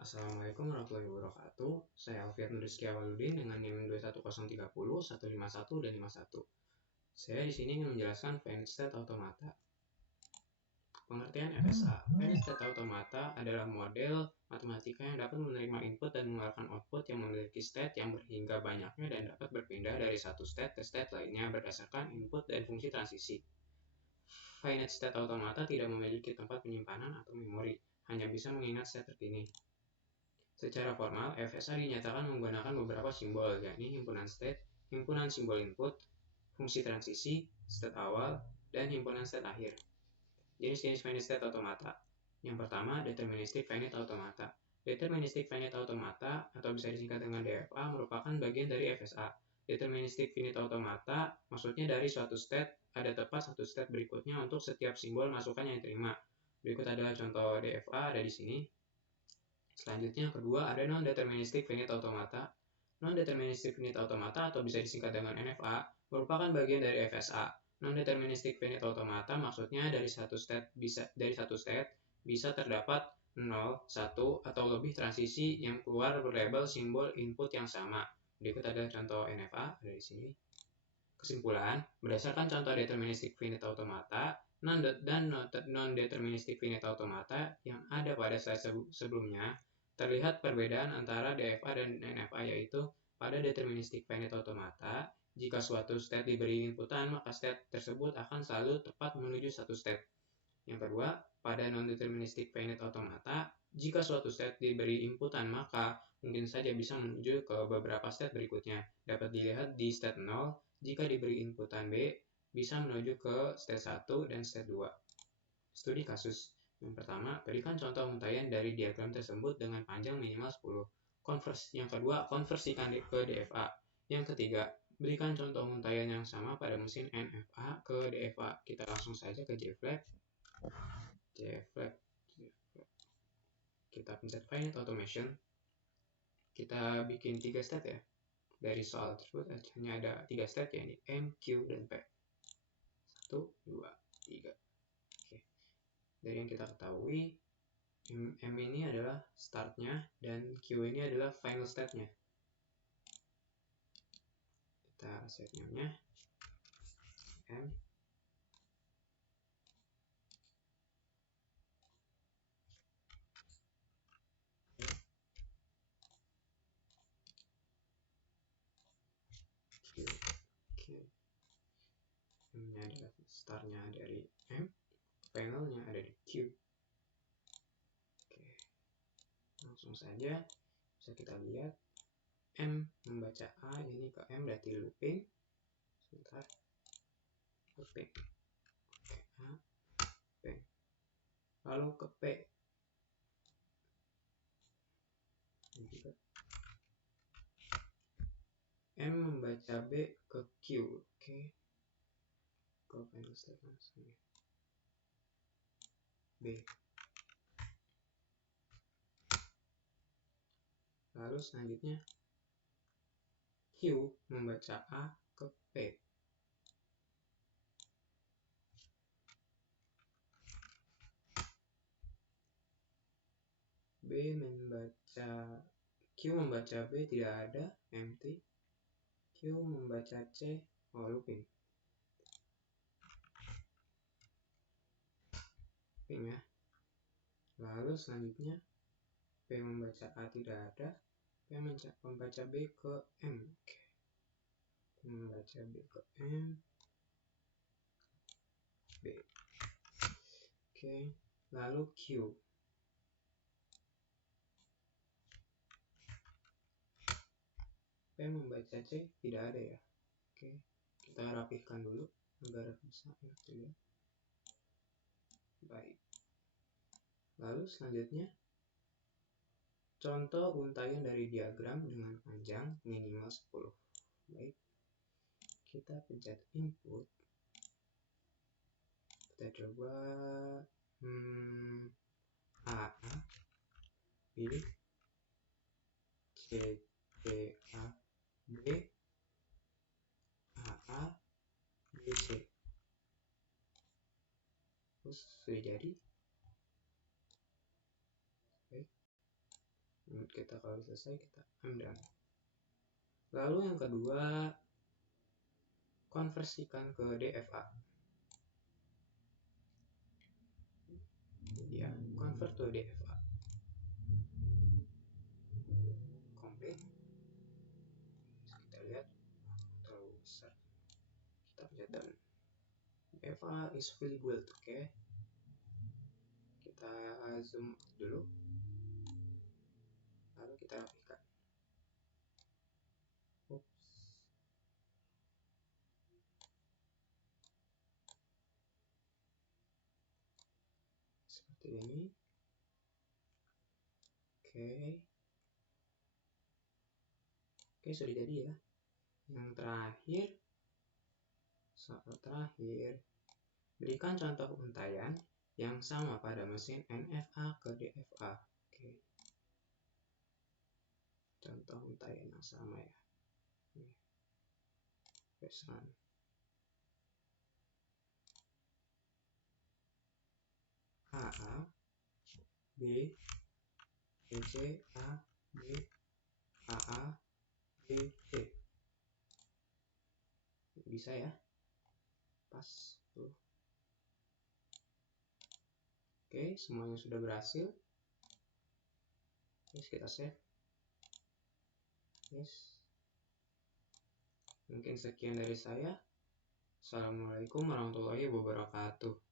Assalamualaikum warahmatullahi wabarakatuh. Saya Alfian Rizky Awaludin dengan NIM 21030, 151, dan 51. Saya di sini ingin menjelaskan finite state automata. Pengertian FSA. Finite state automata adalah model matematika yang dapat menerima input dan mengeluarkan output yang memiliki state yang berhingga banyaknya dan dapat berpindah dari satu state ke state lainnya berdasarkan input dan fungsi transisi. Finite state automata tidak memiliki tempat penyimpanan atau memori, hanya bisa mengingat state terkini. Secara formal, FSA dinyatakan menggunakan beberapa simbol, yakni himpunan state, himpunan simbol input, fungsi transisi, state awal, dan himpunan state akhir. Jenis-jenis finite state automata. Yang pertama, deterministic finite automata. Deterministic finite automata, atau bisa disingkat dengan DFA, merupakan bagian dari FSA. Deterministic finite automata maksudnya dari suatu state ada tepat satu state berikutnya untuk setiap simbol masukan yang diterima. Berikut adalah contoh DFA ada di sini. Selanjutnya yang kedua ada non-deterministic finite automata. Non-deterministic finite automata atau bisa disingkat dengan NFA merupakan bagian dari FSA. Non-deterministic finite automata maksudnya dari satu state bisa terdapat 0, 1, atau lebih transisi yang keluar berlabel simbol input yang sama. Berikut adalah contoh NFA ada di sini. Kesimpulan, berdasarkan contoh deterministic finite automata dan non-deterministic finite automata yang ada pada slide sebelumnya, terlihat perbedaan antara DFA dan NFA, yaitu pada deterministic finite automata, jika suatu state diberi inputan, maka state tersebut akan selalu tepat menuju satu state. Yang kedua, pada non-deterministic finite automata, jika suatu state diberi inputan, maka mungkin saja bisa menuju ke beberapa state berikutnya. Dapat dilihat di state 0, jika diberi inputan B, bisa menuju ke state 1 dan state 2. Studi kasus. Yang pertama, berikan contoh untaian dari diagram tersebut dengan panjang minimal 10. Yang kedua, konversikan ke DFA. Yang ketiga, berikan contoh untaian yang sama pada mesin NFA ke DFA. Kita langsung saja ke JFlag. Kita pencet Finite Automation. Kita bikin 3 state ya. Dari soal tersebut hanya ada 3 state, yakni M, Q, dan P. 1, 2, 3. Oke. Dari yang kita ketahui, M ini adalah startnya dan Q ini adalah final state-nya. Kita set name-nya M. Q. Oke. M-nya adalah startnya dari M, finalnya ada di Q. Oke. Langsung saja bisa kita lihat M membaca A ini ke M, berarti looping. Sebentar, looping. Oke, A, P. Lalu ke P juga M membaca B ke Q. Oke, ke final state langsung ya. B. Lalu selanjutnya Q membaca A ke P. Q membaca B, tidak ada, empty. Q membaca C, looping. Looping ya. Lalu selanjutnya P membaca A, tidak ada. P membaca B ke M. Oke. Membaca B ke M. B. Oke. Lalu Q. P membaca C, tidak ada ya. Oke. Kita rapihkan dulu agar bisa dilihat. Baik. Lalu selanjutnya contoh untaian dari diagram dengan panjang minimal 10. Baik. Kita pencet input. Kita coba A, B, C, C, A, B, A, B, C. Terus sudah jadi. Baik. menurut kita kalau selesai kita I'm done. Lalu yang kedua, konversikan ke DFA. Ya, convert to DFA. Complete. Kita lihat terlalu besar. Kita pencet done. DFA is fully built, oke. Kita zoom dulu. Lalu kita rapikan. Seperti ini. Oke, sudah jadi ya. Yang terakhir, berikan contoh untaian yang sama pada mesin NFA ke DFA. Oke. Contoh untaian yang sama ya. Press run. AA, B, BC, A, B, AA, B, C. Bisa ya? Pas. Tuh. Oke, semuanya sudah berhasil. Yes, kita save. Yes. Mungkin sekian dari saya. Assalamualaikum warahmatullahi wabarakatuh.